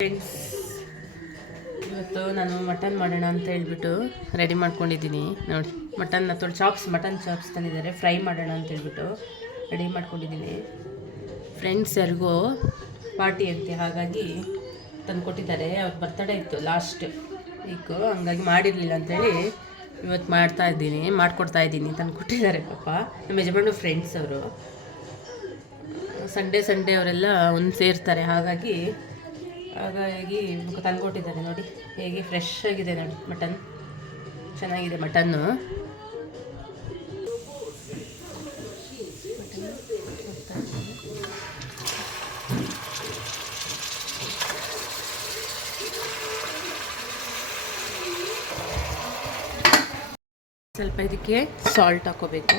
Friends, ಇವತ್ತು ನಾನು mutton ಮಾಡೋಣ ಅಂತ ಹೇಳ್ಬಿಟ್ಟು ರೆಡಿ ಮಾಡ್ಕೊಂಡಿದ್ದೀನಿ. ನೋಡಿ, ಮಟನ್ ಚಾಪ್ಸ್ ತಂದಿದ್ದಾರೆ, ಫ್ರೈ ಮಾಡೋಣ ಅಂತ ಹೇಳ್ಬಿಟ್ಟು ರೆಡಿ ಮಾಡ್ಕೊಂಡಿದ್ದೀನಿ. ಫ್ರೆಂಡ್ಸ್ ಯಾರಿಗೋ ಪಾರ್ಟಿ ಅಂತೆ, ಹಾಗಾಗಿ ತಂದುಕೊಟ್ಟಿದ್ದಾರೆ. ಅವ್ರ ಬರ್ತಡೇ ಇತ್ತು ಲಾಸ್ಟ್ ವೀಕು, ಹಂಗಾಗಿ ಮಾಡಿರಲಿಲ್ಲ ಅಂಥೇಳಿ ಇವತ್ತು ಮಾಡಿಕೊಡ್ತಾ ಇದ್ದೀನಿ. ತಂದುಕೊಟ್ಟಿದ್ದಾರೆ ಪಾಪ. ನಮ್ಮ ಯಜಮಾನ್ರು ಫ್ರೆಂಡ್ಸ್ ಅವರು. ಸಂಡೇ ಅವರೆಲ್ಲ ಒಂದು ಸೇರ್ತಾರೆ, ಹಾಗಾಗಿ ತಂದುಕೊಟ್ಟಿದ್ದಾರೆ. ನೋಡಿ ಹೇಗೆ ಫ್ರೆಶ್ ಆಗಿದೆ, ನೋಡಿ ಮಟನ್ ಚೆನ್ನಾಗಿದೆ. ಮಟನ್ನು ಸ್ವಲ್ಪ ಇದಕ್ಕೆ ಸಾಲ್ಟ್ ಹಾಕೋಬೇಕು.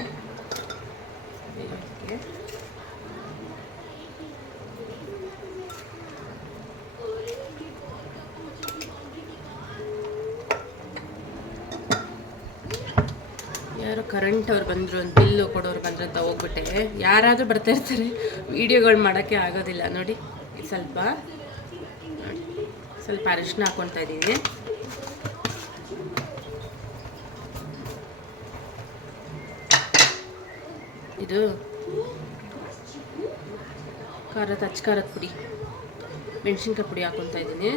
ಯಾರೋ ಕರೆಂಟ್ ಅವ್ರು ಬಂದರು, ಒಂದು ಬಿಲ್ಲು ಕೊಡೋರು ಬಂದರು ಅಂತ ಹೋಗ್ಬಿಟ್ಟೆ. ಯಾರಾದರೂ ಬರ್ತಾ ಇರ್ತಾರೆ, ವೀಡಿಯೋಗಳು ಮಾಡೋಕ್ಕೆ ಆಗೋದಿಲ್ಲ. ನೋಡಿ, ಸ್ವಲ್ಪ ಅರಿಶಿನ ಹಾಕ್ಕೊತಾ ಇದ್ದೀನಿ. ಇದು ಖಾರದ ಪುಡಿ, ಮೆಣಸಿನ್ಕಾಯಿ ಪುಡಿ ಹಾಕ್ಕೊತಾ ಇದ್ದೀನಿ.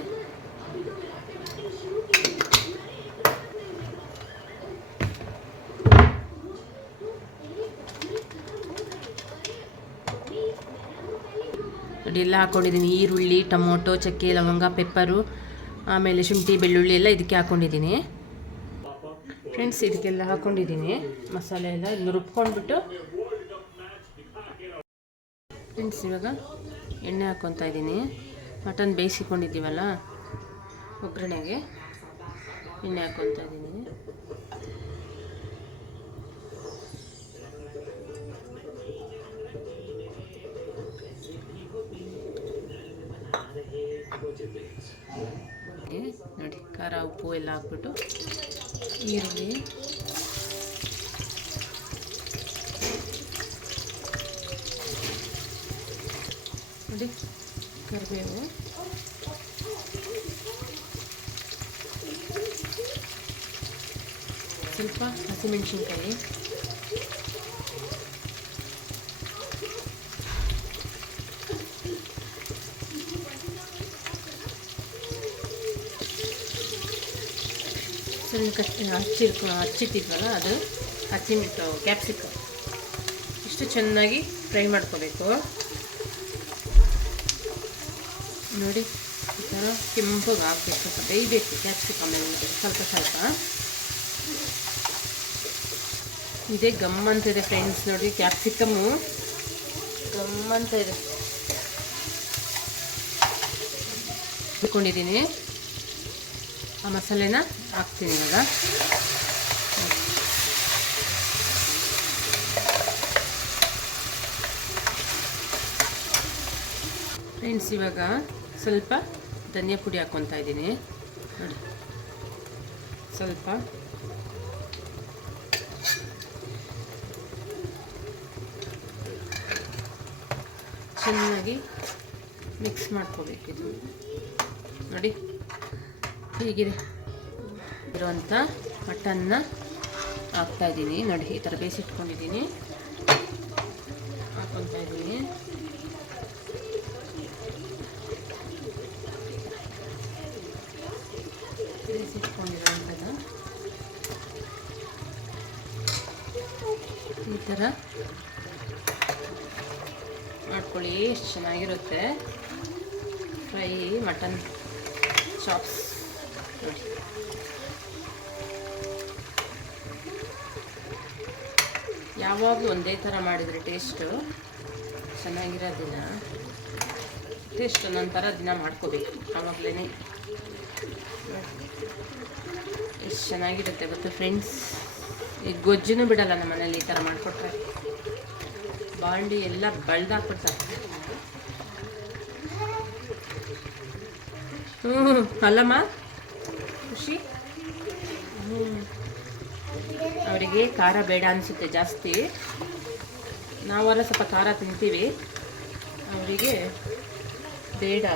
ನೋಡಿ ಎಲ್ಲ ಹಾಕ್ಕೊಂಡಿದ್ದೀನಿ. ಈರುಳ್ಳಿ, ಟೊಮೊಟೊ, ಚಕ್ಕೆ, ಲವಂಗ, ಪೆಪ್ಪರು, ಆಮೇಲೆ ಶುಂಠಿ, ಬೆಳ್ಳುಳ್ಳಿ ಎಲ್ಲ ಇದಕ್ಕೆ ಹಾಕ್ಕೊಂಡಿದ್ದೀನಿ. ಫ್ರೆಂಡ್ಸ್, ಇದಕ್ಕೆಲ್ಲ ಹಾಕ್ಕೊಂಡಿದ್ದೀನಿ ಮಸಾಲೆ ಎಲ್ಲ. ಇದನ್ನು ರುಬ್ಕೊಂಡ್ಬಿಟ್ಟು ಫ್ರೆಂಡ್ಸ್ ಇವಾಗ ಎಣ್ಣೆ ಹಾಕ್ಕೊತಾ ಇದ್ದೀನಿ. ಮಟನ್ ಬೇಯಿಸಿಕೊಂಡಿದ್ದೀವಲ್ಲ, ಒಗ್ಗರಣೆಗೆ ಎಣ್ಣೆ ಹಾಕ್ಕೊತಾ ಇದ್ದೀನಿ. ನೋಡಿ, ಖಾರ ಉಪ್ಪು ಎಲ್ಲ ಹಾಕ್ಬಿಟ್ಟು ಈರುಳ್ಳಿ, ನೋಡಿ ಕರಿಬೇವು, ಸ್ವಲ್ಪ ಹಸಿಮೆಣಸಿನ್ಕಾಯಿ, ಹಚ್ಚಿಟ್ಟಿದ್ವಲ್ಲ ಅದು ಕ್ಯಾಪ್ಸಿಕಮ್ ಇಷ್ಟು ಚೆನ್ನಾಗಿ ಫ್ರೈ ಮಾಡ್ಕೋಬೇಕು. ನೋಡಿ, ಈ ಥರ ಕೆಂಪಗೆ ಹಾಕಬೇಕು, ಸ್ವಲ್ಪ ಬೇಯಬೇಕು ಕ್ಯಾಪ್ಸಿಕಮ್ ಎಲ್ಲ ಸ್ವಲ್ಪ. ಇದೇ ಗಮ್ಮಂತಿದೆ ಫ್ರೆಂಡ್ಸ್. ನೋಡಿ, ಕ್ಯಾಪ್ಸಿಕಮ್ಮು ಗಮ್ಮಂತ ಇದೆ. ಇಟ್ಕೊಂಡಿದ್ದೀನಿ, ಆ ಮಸಾಲೆನ ಹಾಕ್ತೀನಿ ಇವಾಗ. ಫ್ರೆಂಡ್ಸ್, ಇವಾಗ ಸ್ವಲ್ಪ ಧನಿಯಾ ಪುಡಿ ಹಾಕ್ಕೊತಾ ಇದ್ದೀನಿ. ನೋಡಿ, ಸ್ವಲ್ಪ ಚೆನ್ನಾಗಿ ಮಿಕ್ಸ್ ಮಾಡ್ಕೋಬೇಕಿದು. ನೋಡಿ, ಹೀಗಿದೆ ಇರುವಂಥ ಮಟನ್ನ ಹಾಕ್ತಾಯಿದ್ದೀನಿ. ನೋಡಿ, ಈ ಥರ ಬೇಯಿಸಿಟ್ಕೊಂಡಿದ್ದೀನಿ, ಹಾಕ್ಕೊತಾ ಇದ್ದೀನಿ. ಬೇಯಿಸಿಟ್ಕೊಂಡಿರೋಂಥದ್ದು ಈ ಥರ ಮಾಡ್ಕೊಳ್ಳಿ, ಎಷ್ಟು ಚೆನ್ನಾಗಿರುತ್ತೆ ಫ್ರೈ ಮಟನ್ ಚಾಪ್ಸ್. ನೋಡಿ, ಯಾವಾಗಲೂ ಒಂದೇ ಥರ ಮಾಡಿದರೆ ಟೇಸ್ಟು ಚೆನ್ನಾಗಿರೋದಿಲ್ಲ. ಟೇಸ್ಟ್ ಒಂದೊಂದು ದಿನ ಮಾಡ್ಕೋಬೇಕು, ಆವಾಗಲೇ ಎಷ್ಟು ಚೆನ್ನಾಗಿರುತ್ತೆ ಗೊತ್ತಾ ಫ್ರೆಂಡ್ಸ್. ಈ ಗೊಜ್ಜುನೂ ಬಿಡಲ್ಲ ನಮ್ಮ ಮನೇಲಿ ಈ ಥರ ಮಾಡಿಕೊಟ್ರೆ. ಬಾಂಡಿ ಎಲ್ಲ ಬಳ್ದಾಕ್ಬಿಡ್ತಾರೆ. ಅಲ್ಲಮ್ಮ ಖುಷಿ. ಅವರಿಗೆ ಖಾರ ಬೇಡ ಅನಿಸುತ್ತೆ ಜಾಸ್ತಿ. ನಾವೆಲ್ಲ ಸ್ವಲ್ಪ ಖಾರ ತಿಂತೀವಿ, ಅವರಿಗೆ ಬೇಡ.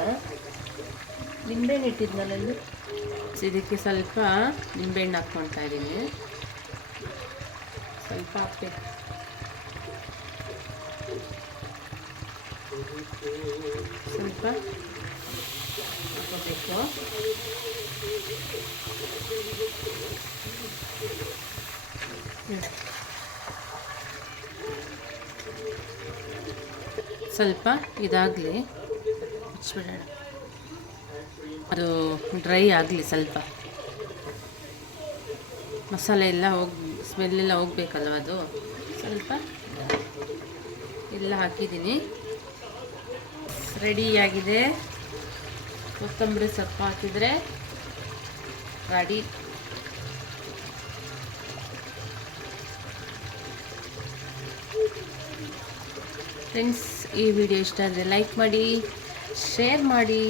ನಿಂಬೆಹಣ್ಣು ಇಟ್ಟಿದ್ನಲ್ಲ ಇಲ್ಲಿ. ಇದಕ್ಕೆ ಸ್ವಲ್ಪ ನಿಂಬೆಹಣ್ಣು ಹಾಕ್ಕೊಳ್ತಾ ಇದ್ದೀನಿ. ಸ್ವಲ್ಪ ಹಾಕ್ಬೇಕು. ಸ್ವಲ್ಪ ಹಾಕೋಬೇಕು. ಸ್ವಲ್ಪ ಇದಾಗಲಿ, ಹಚ್ಬಿಡೋಣ. ಅದು ಡ್ರೈ ಆಗಲಿ, ಸ್ವಲ್ಪ ಮಸಾಲೆ ಎಲ್ಲ ಸ್ಮೆಲ್ಲೆಲ್ಲ ಹೋಗ್ಬೇಕಲ್ವ, ಅದು ಸ್ವಲ್ಪ ಎಲ್ಲ ಹಾಕಿದ್ದೀನಿ. ರೆಡಿಯಾಗಿದೆ. ಕೊತ್ತಂಬರಿ ಸೊಪ್ಪು ಹಾಕಿದರೆ ರೆಡಿ. ಫ್ರೆಂಡ್ಸ್, ಈ ವಿಡಿಯೋ ಇಷ್ಟ ಆದರೆ ಲೈಕ್ ಮಾಡಿ, ಶೇರ್ ಮಾಡಿ,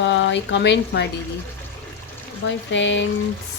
ಬಾಯ್, ಕಮೆಂಟ್ ಮಾಡಿ. Bye friends.